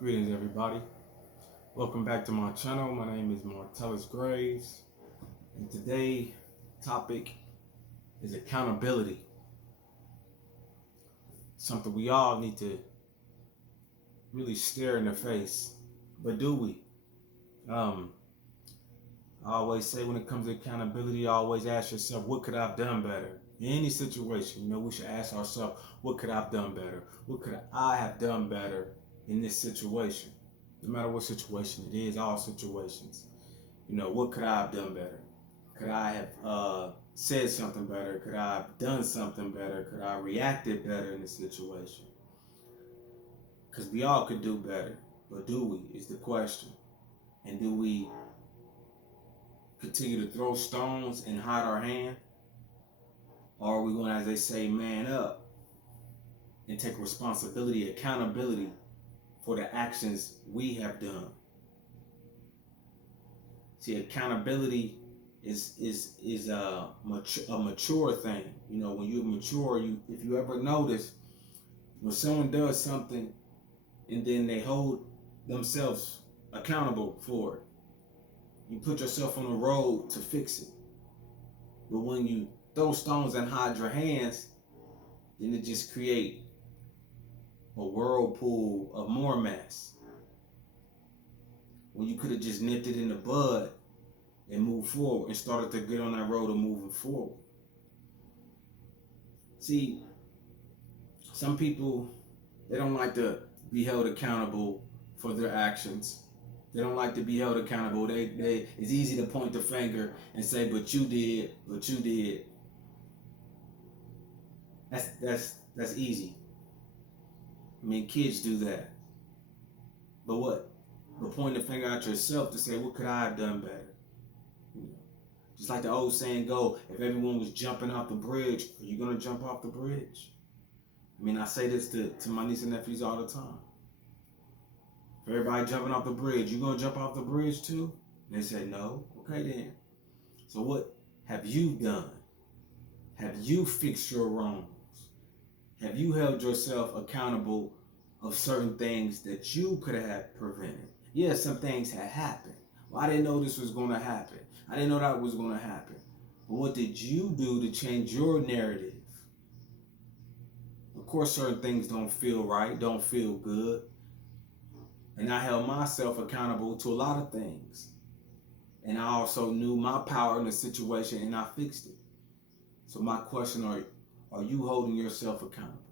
Greetings, everybody. Welcome back to my channel. My name is Martellus Graves, and today topic is accountability. Something we all need to really stare in the face, but do we? Um, I always say when it comes to accountability, always ask yourself, what could I have done better? In any situation, we should ask ourselves, what could I have done better? What could I have done better in this situation? No matter what situation it is, all situations. What could I have done better? Could I have said something better? Could I have done something better? Could I have reacted better in the situation? Because we all could do better, but do we is the question. And do we continue to throw stones and hide our hand? Or are we going to, as they say, man up and take responsibility, accountability for the actions we have done? See, accountability is a mature thing. When you're mature, if you ever notice, when someone does something and then they hold themselves accountable for it, you put yourself on the road to fix it. But when you throw stones and hide your hands, then it just create a whirlpool of more mess. When you could have just nipped it in the bud and moved forward and started to get on that road of moving forward. See, some people, they don't like to be held accountable for their actions. They don't like to be held accountable. It's easy to point the finger and say, but you did, but you did. That's easy. I mean, kids do that. But what? But point the finger at yourself to say, what could I have done better? Just like the old saying go, if everyone was jumping off the bridge, are you going to jump off the bridge? I mean, I say this to my niece and nephews all the time. If everybody jumping off the bridge, you going to jump off the bridge too? And they say, no. Okay then. So what have you done? Have you fixed your wrongs? Have you held yourself accountable of certain things that you could have prevented? Yes, some things had happened. Well, I didn't know this was going to happen. I didn't know that was going to happen. But what did you do to change your narrative? Of course, certain things don't feel right, don't feel good. And I held myself accountable to a lot of things. And I also knew my power in the situation and I fixed it. So my question, are you holding yourself accountable?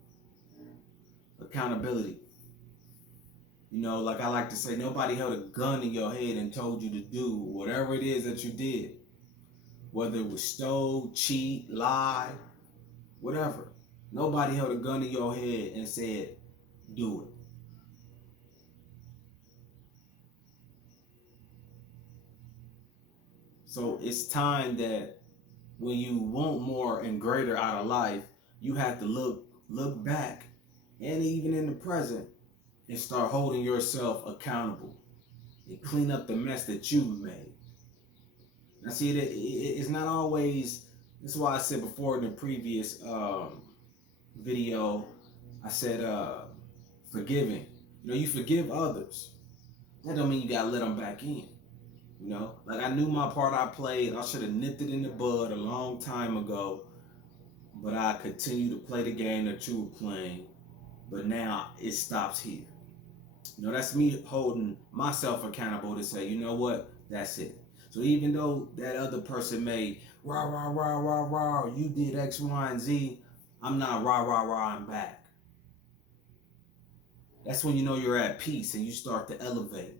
Accountability. Like I like to say, nobody held a gun in your head and told you to do whatever it is that you did. Whether it was stole, cheat, lie, whatever. Nobody held a gun in your head and said, do it. So it's time that when you want more and greater out of life, you have to look back and even in the present and start holding yourself accountable and clean up the mess that you made. Now see, it's not always, this is why I said before in the previous video, I said forgiving. You forgive others. That don't mean you gotta let them back in. Like I knew my part I played. I should have nipped it in the bud a long time ago. But I continue to play the game that you were playing. But now it stops here. That's me holding myself accountable to say, you know what? That's it. So even though that other person made rah, rah, rah, rah, rah, you did X, Y, and Z, I'm not rah, rah, rah, I'm back. That's when you're at peace and you start to elevate.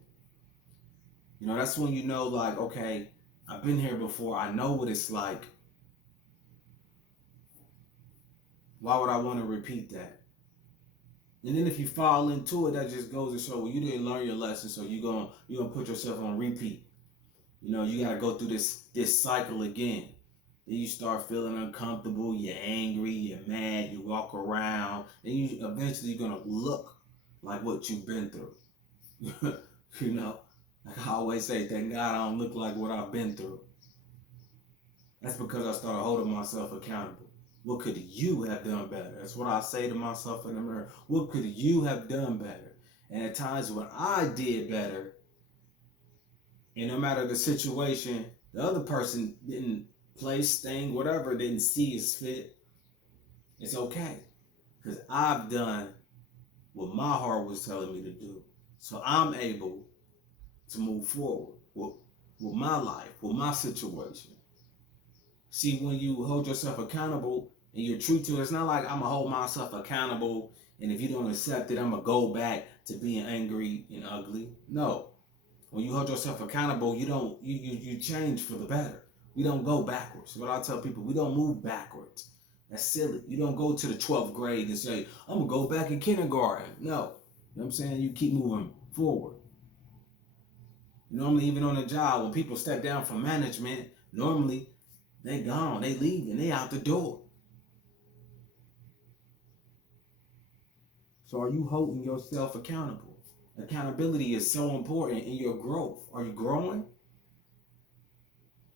That's when like, okay, I've been here before. I know what it's like. Why would I want to repeat that? And then if you fall into it, that just goes to show, well, you didn't learn your lesson, so you're gonna put yourself on repeat. You gotta go through this cycle again. Then you start feeling uncomfortable, you're angry, you're mad, you walk around, and you eventually you're gonna look like what you've been through. Like I always say, thank God I don't look like what I've been through. That's because I started holding myself accountable. What could you have done better? That's what I say to myself in the mirror. What could you have done better? And at times when I did better, and no matter the situation, the other person didn't place, thing, whatever, didn't see as fit, it's okay. Because I've done what my heart was telling me to do. So I'm able to move forward with my life, with my situation. See, when you hold yourself accountable and you're true to it, it's not like I'm gonna hold myself accountable and if you don't accept it, I'm gonna go back to being angry and ugly. No. When you hold yourself accountable, you change for the better. We don't go backwards. What I tell people, we don't move backwards. That's silly. You don't go to the 12th grade and say, I'm gonna go back in kindergarten. No. You know what I'm saying? You keep moving forward. Normally, even on a job, when people step down from management, normally they gone, they leaving, they out the door. So are you holding yourself accountable? Accountability is so important in your growth. Are you growing?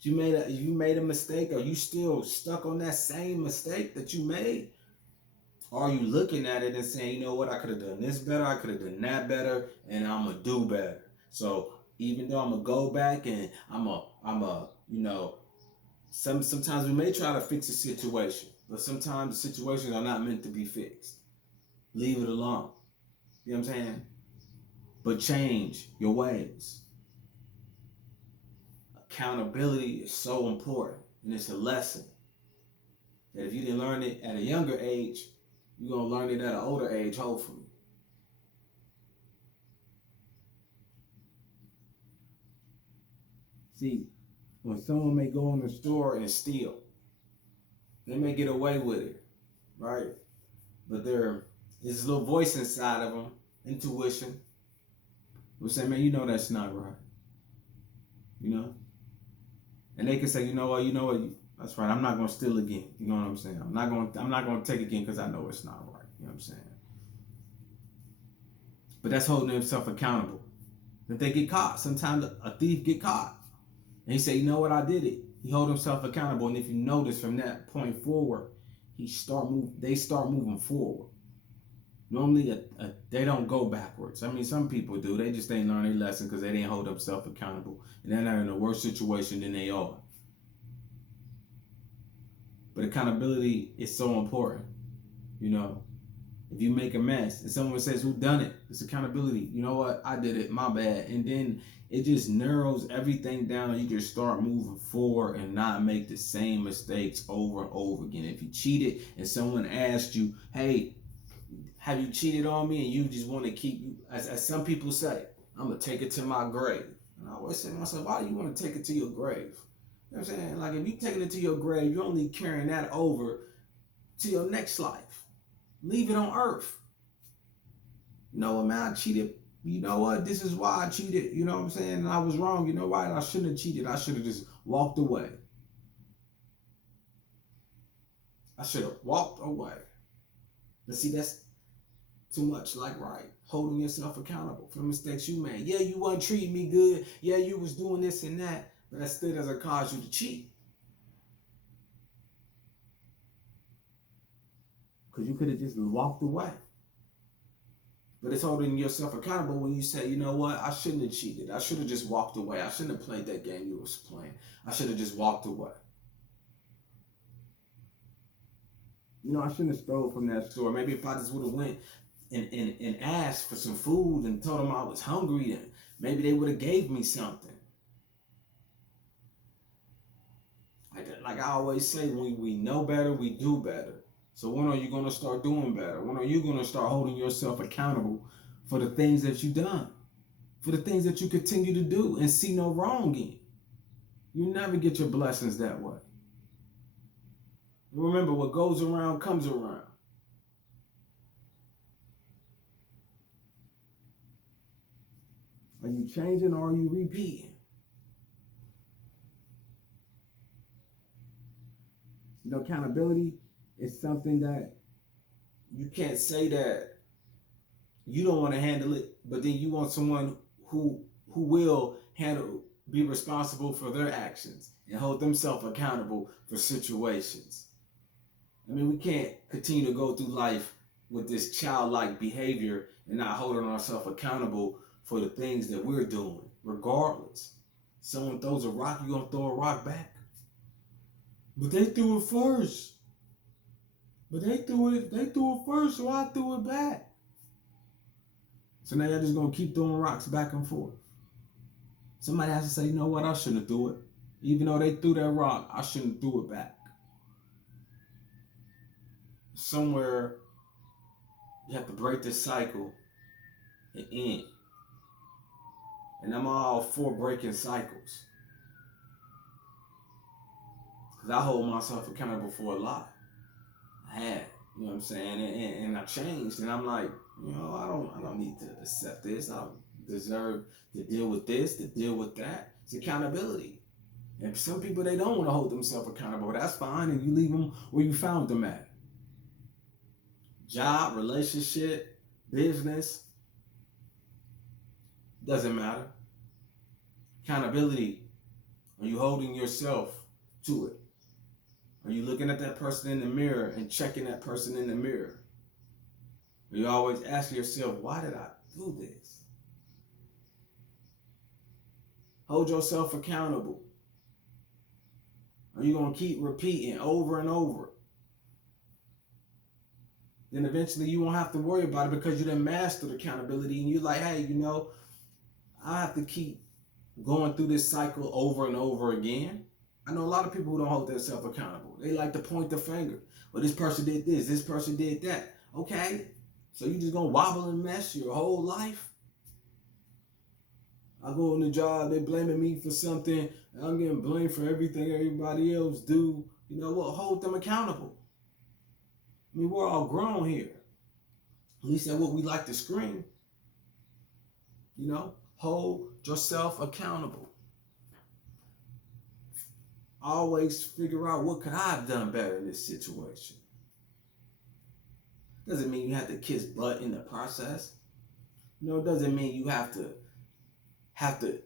You made a mistake. Are you still stuck on that same mistake that you made? Or are you looking at it and saying, you know what, I could have done this better, I could have done that better, and I'm gonna do better. So even though I'm gonna go back and sometimes we may try to fix a situation, but sometimes the situations are not meant to be fixed. Leave it alone. You know what I'm saying? But change your ways. Accountability is so important, and it's a lesson that if you didn't learn it at a younger age, you're going to learn it at an older age, hopefully. See, when someone may go in the store and steal, they may get away with it, right? But there's this little voice inside of them, intuition, will say, man, you know that's not right. You know? And they can say, you know what, that's right, I'm not going to steal again. You know what I'm saying? I'm not going to take again because I know it's not right. You know what I'm saying? But that's holding himself accountable. That they get caught. Sometimes a thief get caught. And he say, you know what, I did it. He hold himself accountable. And if you notice from that point forward, they start moving forward. Normally, they don't go backwards. I mean, some people do. They just ain't learn their lesson because they didn't hold themselves accountable. And they're not in a worse situation than they are. But accountability is so important. You know, if you make a mess and someone says, who done it? It's accountability. You know what? I did it. My bad. And then it just narrows everything down. You can start moving forward and not make the same mistakes over and over again. If you cheated and someone asked you, hey, have you cheated on me? And you just want to keep, as some people say, I'm going to take it to my grave. And I always say to myself, why do you want to take it to your grave? You know what I'm saying? Like, if you're taking it to your grave, you're only carrying that over to your next life. Leave it on earth. You know what, man, I cheated. You know what, this is why I cheated. You know what I'm saying? And I was wrong. You know why? I shouldn't have cheated. I should have just walked away. I should have walked away. But see, that's too much like right. Holding yourself accountable for the mistakes you made. Yeah, you wasn't treating me good. Yeah, you was doing this and that. But that still doesn't cause you to cheat. Because you could have just walked away. But it's holding yourself accountable when you say, you know what, I shouldn't have cheated. I should have just walked away. I shouldn't have played that game you was playing. I should have just walked away. You know, I shouldn't have stole from that store. Maybe if I just would have went and asked for some food and told them I was hungry, and maybe they would have gave me something. Like I always say, when we know better, we do better. So when are you going to start doing better? When are you going to start holding yourself accountable for the things that you've done? For the things that you continue to do and see no wrong in? You never get your blessings that way. Remember, what goes around comes around. Are you changing or are you repeating? You know, accountability is something that you can't say that you don't want to handle it, but then you want someone who will be responsible for their actions and hold themselves accountable for situations. I mean, we can't continue to go through life with this childlike behavior and not holding ourselves accountable for the things that we're doing, regardless. Someone throws a rock, you're going to throw a rock back. But they threw it first. But they threw it first, so I threw it back. So now you're just going to keep throwing rocks back and forth. Somebody has to say, you know what, I shouldn't have threw it. Even though they threw that rock, I shouldn't have threw it back. Somewhere, you have to break this cycle and end. And I'm all for breaking cycles. Because I hold myself accountable for a lot. I had, you know what I'm saying? And I changed. And I'm like, you know, I don't need to accept this. I don't deserve to deal with this, to deal with that. It's accountability. And some people, they don't want to hold themselves accountable. That's fine. And you leave them where you found them at. Job, relationship, business. Doesn't matter. Accountability. Are you holding yourself to it? Are you looking at that person in the mirror and checking that person in the mirror? Are you always asking yourself, why did I do this? Hold yourself accountable. Are you going to keep repeating over and over? Then eventually you won't have to worry about it because you done mastered accountability and you're like, hey, you know, I have to keep going through this cycle over and over again. I know a lot of people who don't hold themselves accountable. They like to point the finger. Well, this person did this person did that. Okay, so you just gonna wobble and mess your whole life? I go on the job, they blaming me for something, and I'm getting blamed for everything everybody else do. You know what? Hold them accountable. I mean, we're all grown here. At least that's what we like to scream. You know, hold yourself accountable. Always figure out what could I have done better in this situation. Doesn't mean you have to kiss butt in the process. You know, it doesn't mean you have to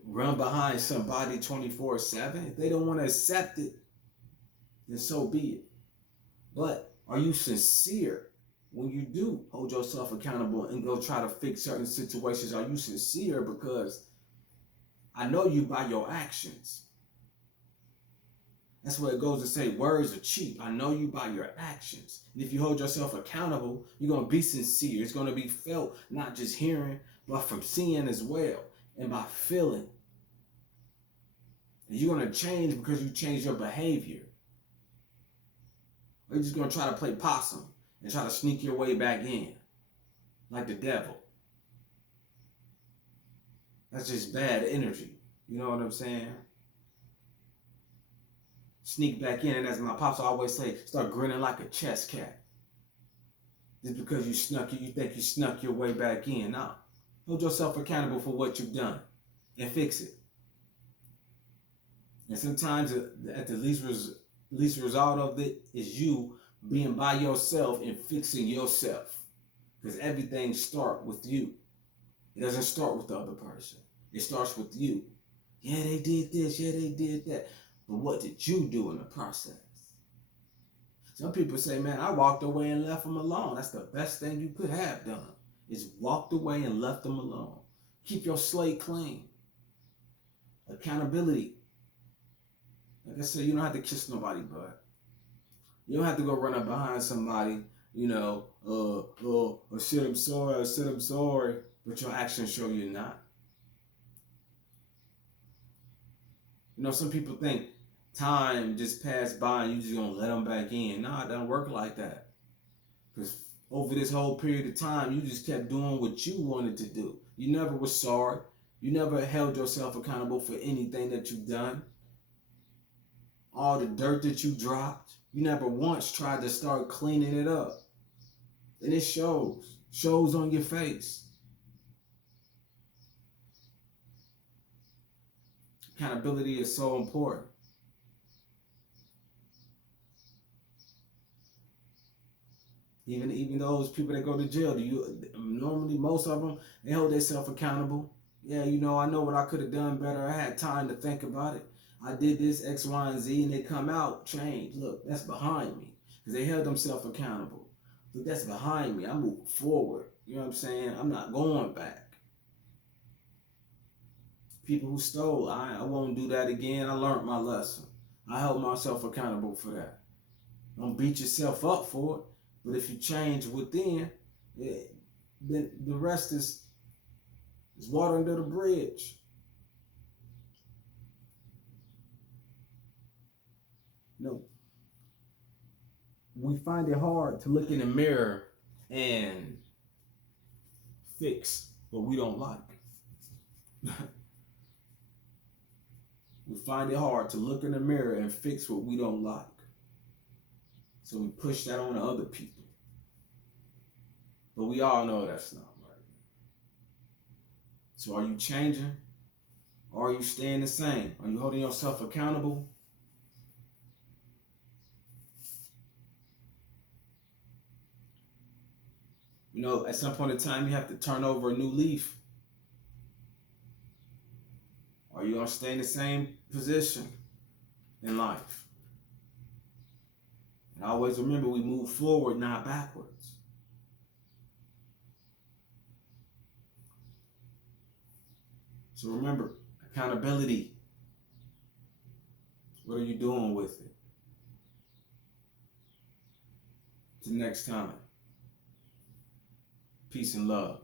run behind somebody 24/7. If they don't want to accept it, then so be it. But are you sincere when you do hold yourself accountable and go try to fix certain situations? Are you sincere? Because I know you by your actions. That's what it goes to say, words are cheap. I know you by your actions. And if you hold yourself accountable, you're going to be sincere. It's going to be felt, not just hearing, but from seeing as well, and by feeling. And you're going to change because you change your behavior. Or you're just going to try to play possum and try to sneak your way back in, like the devil. That's just bad energy. You know what I'm saying? Sneak back in, and as my pops always say, start grinning like a chess cat. Just because you think you snuck your way back in. No. Hold yourself accountable for what you've done and fix it. And sometimes at the least result of it is you being by yourself and fixing yourself. Because everything starts with you. It doesn't start with the other person. It starts with you. Yeah, they did this. Yeah, they did that. But what did you do in the process? Some people say, man, I walked away and left them alone. That's the best thing you could have done, is walked away and left them alone. Keep your slate clean. Accountability. Like I said, you don't have to kiss nobody butt. You don't have to go run up behind somebody, you know, I said I'm sorry, but your actions show you're not. You know, some people think time just passed by and you just gonna let them back in. Nah, it doesn't work like that. Because over this whole period of time, you just kept doing what you wanted to do. You never were sorry. You never held yourself accountable for anything that you've done. All the dirt that you dropped, you never once tried to start cleaning it up. And it shows on your face. Accountability is so important. Even those people that go to jail, normally most of them, they hold themselves accountable. Yeah, you know, I know what I could have done better. I had time to think about it. I did this X, Y, and Z, and they come out changed. Look, that's behind me because they held themselves accountable. Look, that's behind me. I'm moving forward. You know what I'm saying? I'm not going back. People who stole, I won't do that again. I learned my lesson. I held myself accountable for that. Don't beat yourself up for it. But if you change within, then the rest is water under the bridge. You know, we find it hard to look in the mirror and fix what we don't like. We find it hard to look in the mirror and fix what we don't like. So we push that on to other people. But we all know that's not right. So are you changing? Or are you staying the same? Are you holding yourself accountable? You know, at some point in time, you have to turn over a new leaf. Are you going to stay in the same position in life? And always remember, we move forward, not backwards. So remember, accountability. What are you doing with it? Till next time. Peace and love.